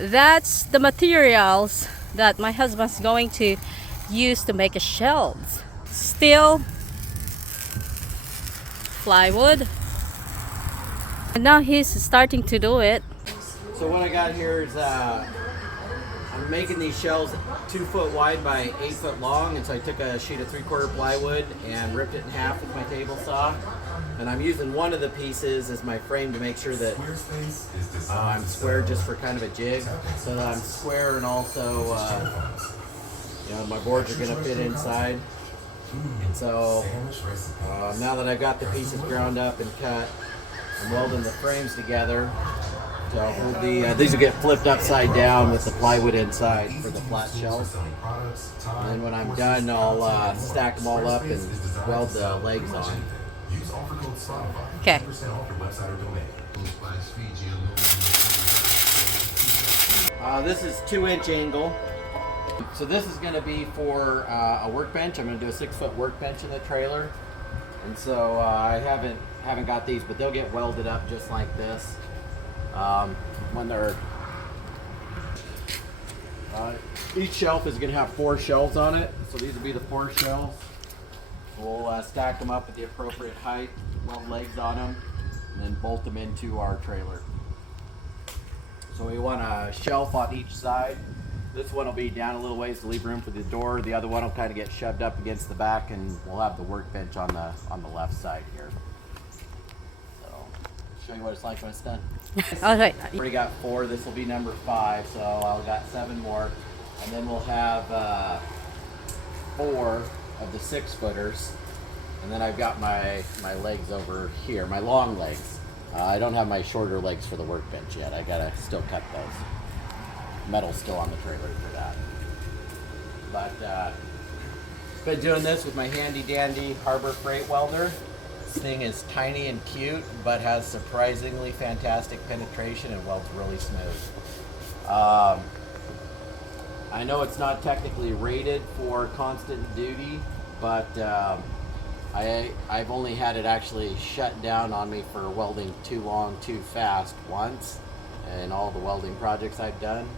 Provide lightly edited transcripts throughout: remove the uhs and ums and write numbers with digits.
That's the materials that my husband's going to use to make a shelves. Steel, plywood, and now he's starting to do it. So what I got here is I'm making these shelves 2 foot wide by 8 foot long, and so I took a sheet of 3/4 plywood and ripped it in half with my table saw. And I'm using one of the pieces as my frame to make sure that I'm square just for kind of a jig, so that I'm square and also my boards are going to fit inside. And so now that I've got the pieces ground up and cut, I'm welding the frames together. So hold these will get flipped upside down with the plywood inside for the flat shelves. And then when I'm done, I'll stack them all up and weld the legs on. Okay. This is 2-inch angle. So this is going to be for a workbench. I'm going to do a 6-foot workbench in the trailer. And so I haven't got these, but they'll get welded up just like this. When they're each shelf is going to have 4 shelves on it, so these will be the 4 shelves. We'll stack them up at the appropriate height, weld legs on them, and then bolt them into our trailer. So we want a shelf on each side. This one will be down a little ways to leave room for the door. The other one will kind of get shoved up against the back, and we'll have the workbench on the left side here. So show you what it's like when it's done. All right. Already got 4. This will be number 5, so I've got 7 more, and then we'll have 4 of the 6-footers, and then I've got my legs over here, my long legs. I don't have my shorter legs for the workbench yet. I gotta still cut those. Metal's still on the trailer for that. But been doing this with my handy dandy Harbor Freight welder. This thing is tiny and cute, but has surprisingly fantastic penetration and welds really smooth. I know it's not technically rated for constant duty, but I've only had it actually shut down on me for welding too long, too fast once in all the welding projects I've done.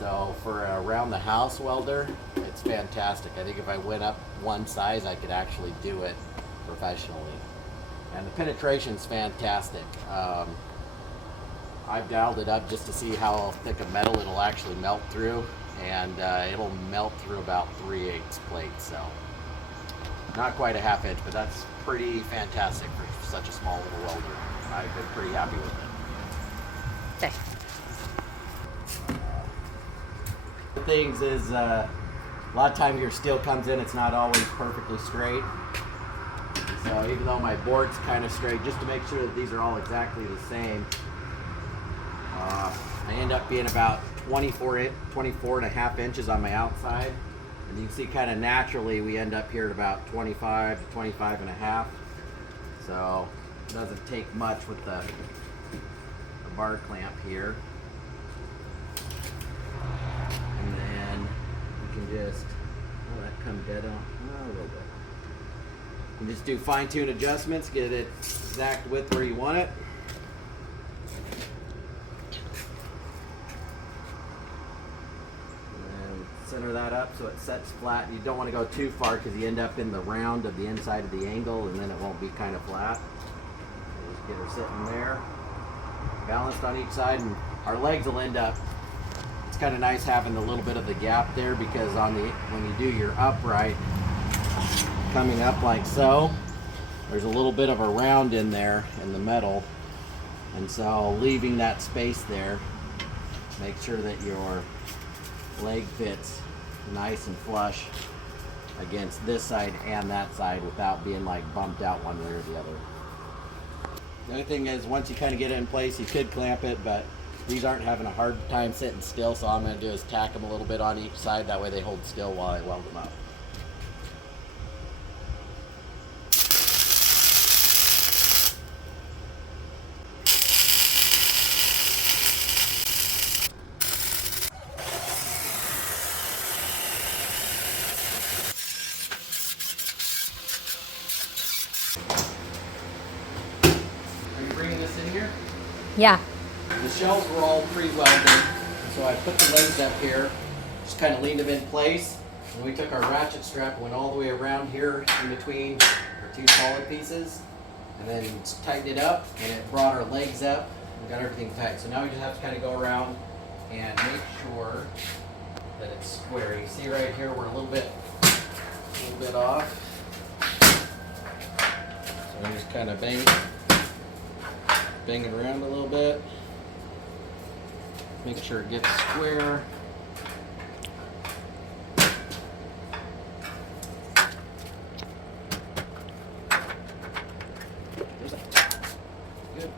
So for a around the house welder, it's fantastic. I think if I went up one size, I could actually do it professionally. And the penetration's fantastic. I've dialed it up just to see how thick a metal it'll actually melt through, and it'll melt through about 3/8 plates, so not quite a 1/2 inch, but that's pretty fantastic for such a small little welder. I've been pretty happy with it. Okay. The things is a lot of times your steel comes in, it's not always perfectly straight. So even though my board's kind of straight, just to make sure that these are all exactly the same, I end up being about 24 and a half inches on my outside. And you can see kind of naturally we end up here at about 25 to 25 and a half. So it doesn't take much with the bar clamp here. And then you can just, oh, that come dead on, oh, a little bit. You just do fine-tune adjustments, get it exact width where you want it. And center that up so it sets flat. You don't want to go too far because you end up in the round of the inside of the angle, and then it won't be kind of flat. So just get her sitting there, balanced on each side, and our legs will end up, it's kind of nice having a little bit of the gap there, because on the when you do your upright, coming up like so, there's a little bit of a round in there in the metal, and so leaving that space there, make sure that your leg fits nice and flush against this side and that side without being like bumped out one way or the other. The other thing is, once you kind of get it in place, you could clamp it, but these aren't having a hard time sitting still, so all I'm going to do is tack them a little bit on each side, that way they hold still while I weld them up. Are you bringing this in here? Yeah. The shelves were all pre-welded, So I put the legs up here, just kind of leaned them in place, and we took our ratchet strap, went all the way around here in between our two solid pieces, and then tightened it up, and it brought our legs up and got everything tight. So now we just have to kind of go around and make sure that it's square. You see right here we're a little bit off. So we just kind of bang it around a little bit. Make sure it gets square. Good.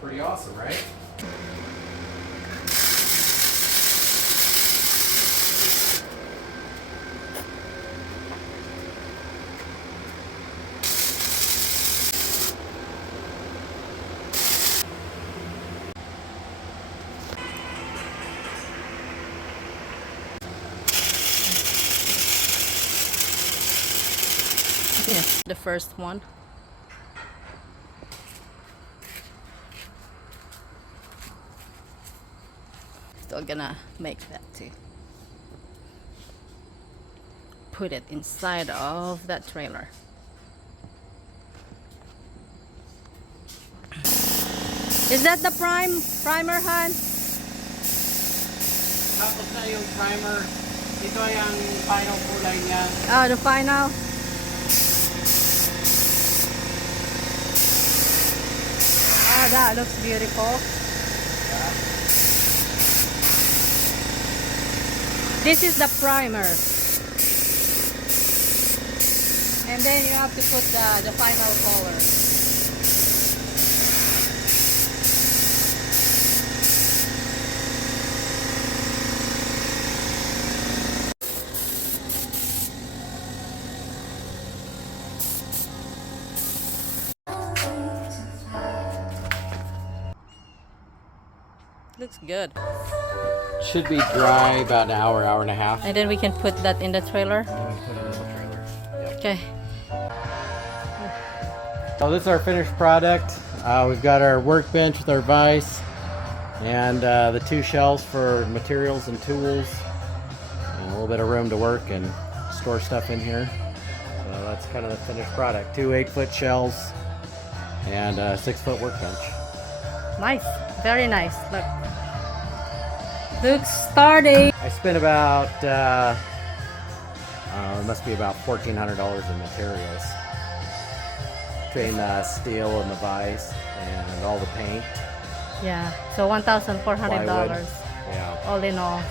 Pretty awesome, right? Yes, the first one. Still gonna make that too. Put it inside of that trailer. Is that the primer, Han? Tapos na yung primer. Ito yung final kulay niya. Oh, the final. Oh, that looks beautiful. This is the primer. And then you have to put the final color. Looks good. Should be dry about an hour, hour and a half. And then we can put that in the trailer. Put it in the trailer. Yep. Okay. So this is our finished product. We've got our workbench with our vise and the two shelves for materials and tools, and a little bit of room to work and store stuff in here. So that's kind of the finished product. Two 8-foot shelves and a 6-foot workbench. Nice. Very nice. Look. Looks sturdy. I spent about, it must be about $1,400 in materials. Between the steel and the vise and all the paint. Yeah. So $1,400. Plywood. Yeah. All in all.